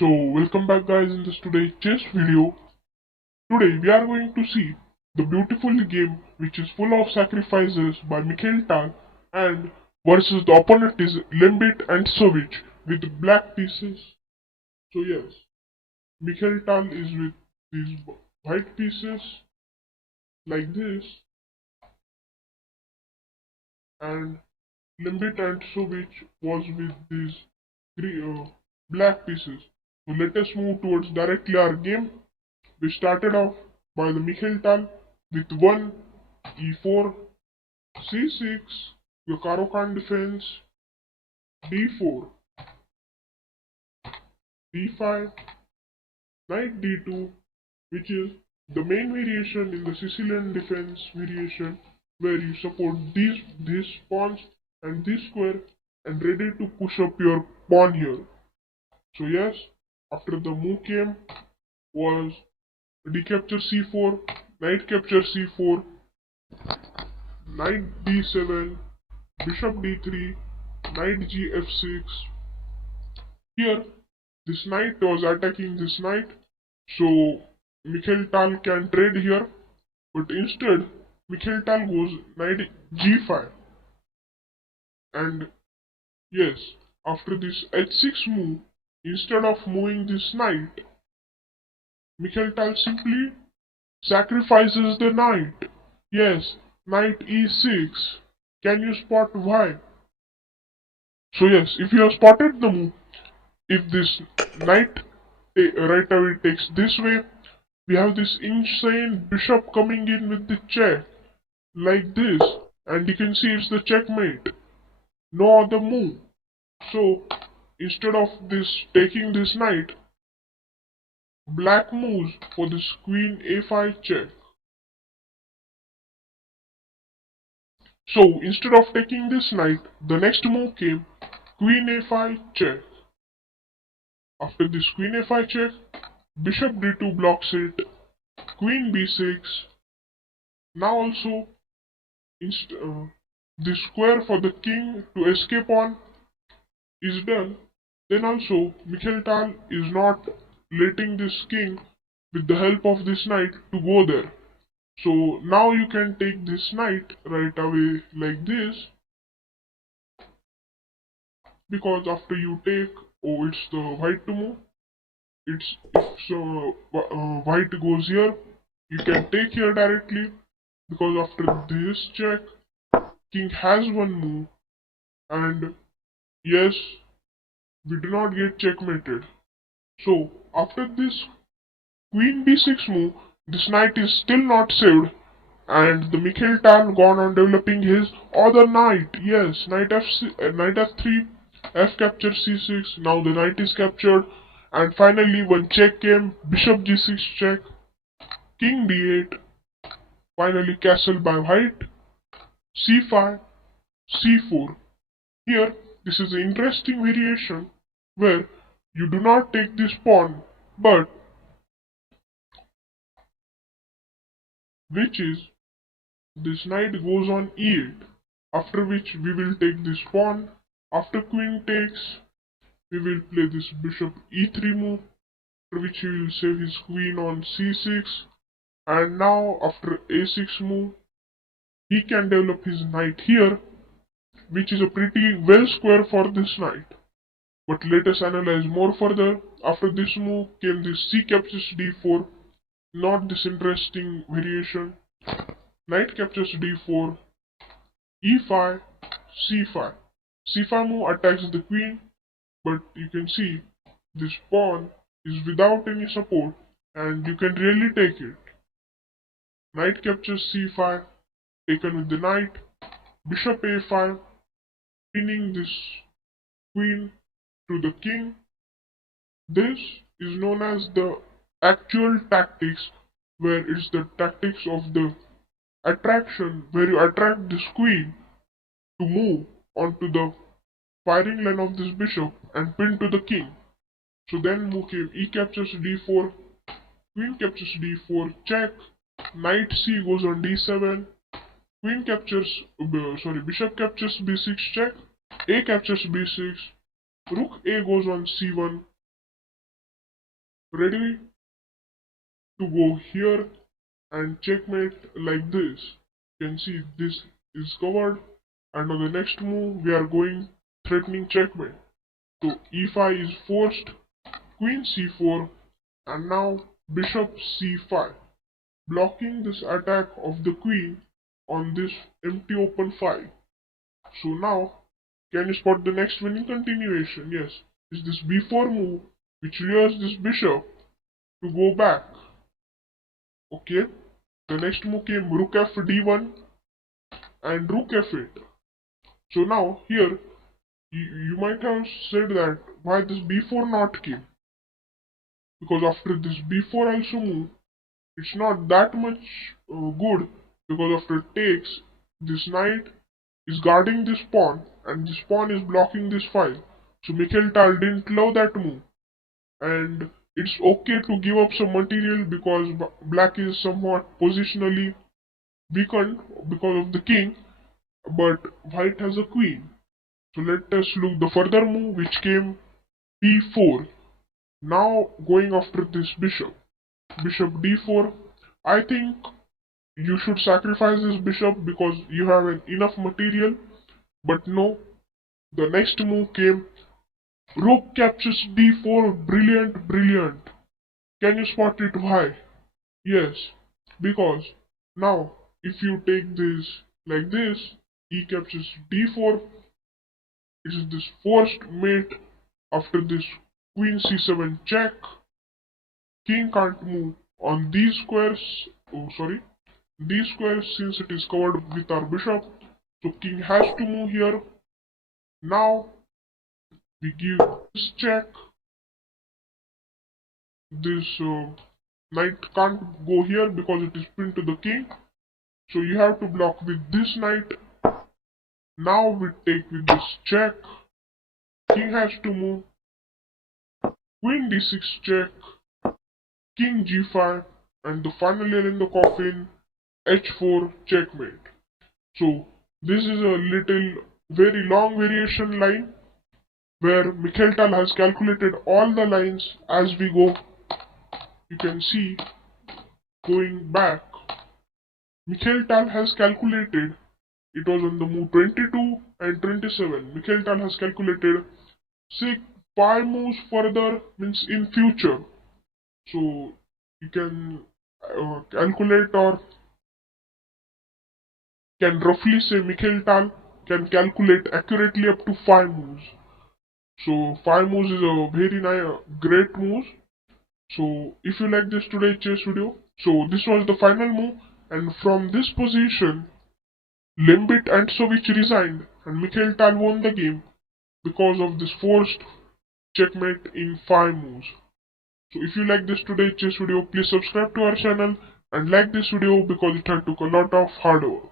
So welcome back guys in this today's chess video. Today we are going to see the beautiful game which is full of sacrifices by Mikhail and versus the opponent is Lembit and Antsovich with black pieces. So yes, Mikhail is with these white pieces like this and Lembit and Antsovich was with these black pieces. So let us move towards directly our game. We started off by the Mikhail with 1 e4, c6, your Caro-Kann defense, d4, d5, knight d2, which is the main variation in the Sicilian defense variation where you support these pawns and this square and ready to push up your pawn here. So yes, after the move came was d capture c4, knight capture c4, knight d7, bishop d3, knight gf6. Here, this knight was attacking this knight, so Mikhail can trade here, but instead, Mikhail goes knight g5. And yes, after this h6 move, instead of moving this knight, Mikhail simply sacrifices the knight. Yes, knight e6. Can you spot why? So yes, if you have spotted the move, if this knight right away takes this way, we have this insane bishop coming in with the check, like this, and you can see it's the checkmate. No other move. So instead of this taking this knight, black moves for this queen a5 check. So instead of taking this knight, the next move came queen a5 check. After this queen a5 check, bishop d2 blocks it, queen b6. Now also the square for the king to escape on is done. Then also Mikhail is not letting this king with the help of this knight to go there. So now you can take this knight right away like this, because after you take, oh, it's the white to move. It's if so, white goes here, you can take here directly, because after this check, king has one move, and yes, we do not get checkmated. So after this queen b6 move, this knight is still not saved, and the Mikhail gone on developing his other knight. Yes, knight f3, f capture c6. Now the knight is captured, and finally when check came, bishop g6 check, king d8. Finally castle by white, c5, c4. Here, this is an interesting variation where you do not take this pawn, but which is this knight goes on e8, after which we will take this pawn. After queen takes, we will play this bishop e3 move, after which he will save his queen on c6, and now after a6 move, he can develop his knight here, which is a pretty well square for this knight. But let us analyze more further. After this move came this c captures d4, not this interesting variation. Knight captures d4, e5, c5. c5 move attacks the queen, but you can see this pawn is without any support and you can really take it. Knight captures c5, taken with the knight, bishop a5, pinning this queen to the king. This is known as the actual tactics, where it's the tactics of the attraction, where you attract this queen to move onto the firing line of this bishop and pin to the king. So then move came e captures d4, queen captures d4, check, knight c goes on d7, queen captures, bishop captures b6 check, a captures b6, rook a goes on c1, ready to go here and checkmate like this. You can see this is covered, and on the next move we are going threatening checkmate. So e5 is forced, queen c4, and now bishop c5, blocking this attack of the queen on this empty open file. So now, can you spot the next winning continuation? Yes, it's this b4 move which rears this bishop to go back. Okay, the next move came rook f d1 and rook f8. So now here you might have said that why this b4 not came, because after this b4 also move, it's not that much good, because after takes, this knight is guarding this pawn and this pawn is blocking this file. So Mikhail didn't love that move, and it's okay to give up some material because black is somewhat positionally weakened because of the king, but white has a queen. So let us look the further move which came b4. Now going after this bishop, bishop d4. I think you should sacrifice this bishop because you have enough material, but no, the next move came rook captures d4. Brilliant, brilliant. Can you spot it why? Yes, because now if you take this like this, e captures d4. It is this forced mate. After this queen c7 check, king can't move on these squares. Oh, sorry, these squares, since it is covered with our bishop, so king has to move here. Now we give this check. This knight can't go here because it is pinned to the king, so you have to block with this knight. Now we take with this check, king has to move, queen d6 check, king g5, and the final nail in the coffin, h4 checkmate. So this is a little very long variation line where Mikhail has calculated all the lines as we go. You can see going back, Mikhail has calculated, it was on the move 22 and 27. Mikhail has calculated 5 moves further, means in future. So you can calculate, or can roughly say Mikhail can calculate accurately up to 5 moves. So 5 moves is a very nice, great move. So if you like this today's chess video, so this was the final move, and from this position, Lembit and Antsovich resigned, and Mikhail won the game because of this forced checkmate in 5 moves. So if you like this today's chess video, please subscribe to our channel and like this video because it had took a lot of hard work.